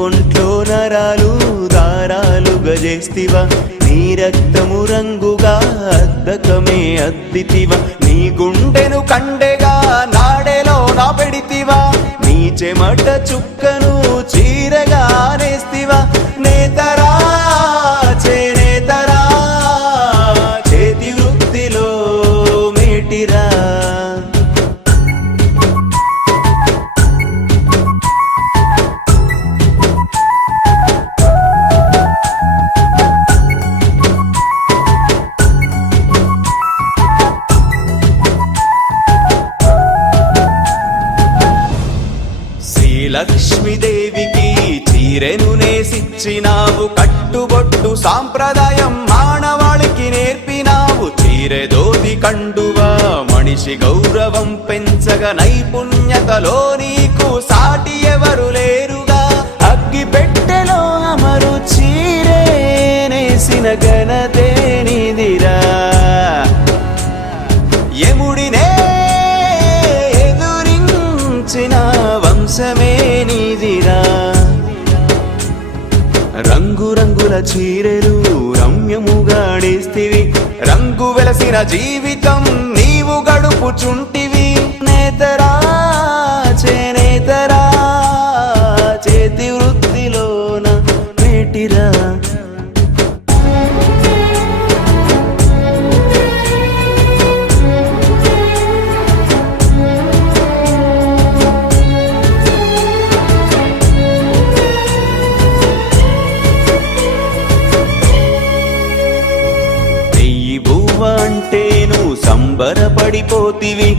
ఒంట్లో నరాలు దారాలుగా చేస్తివా నీ రక్తము రంగుగా అద్దకమే అద్దితివా నీ గుండెను కండెగా నాడెలో నా పెడితివా నీ చెమట చుక్కను చీరగా నేస్తివా నేతరా చేనేతరా చేతి వృత్తిలో మేటిరా లక్ష్మీదేవికి చీరెను నేసిచ్చినావు కట్టుబొట్టు సాంప్రదాయం మానవాళికి నేర్పినావు చీరెదోది కండువా మనిషి గౌరవం పెంచగా నైపుణ్యతలో నీకు సాటి ఎవరు లేరుగా అగ్గి పెట్టెలో అమరు చీరే నేసిన ఘనతే నీదిరా యముడినే ఎదురించిన వంశమే నీదిరా రంగురంగుల చీరెలు రమ్యముగాడేస్తివి రంగు వెలసిన జీవితం నీవు గడుపుచుంటివి నేతరా చేనేతరా చేతి వృత్తిలోన మేటిరా అంటేను సంబరపడిపోతివి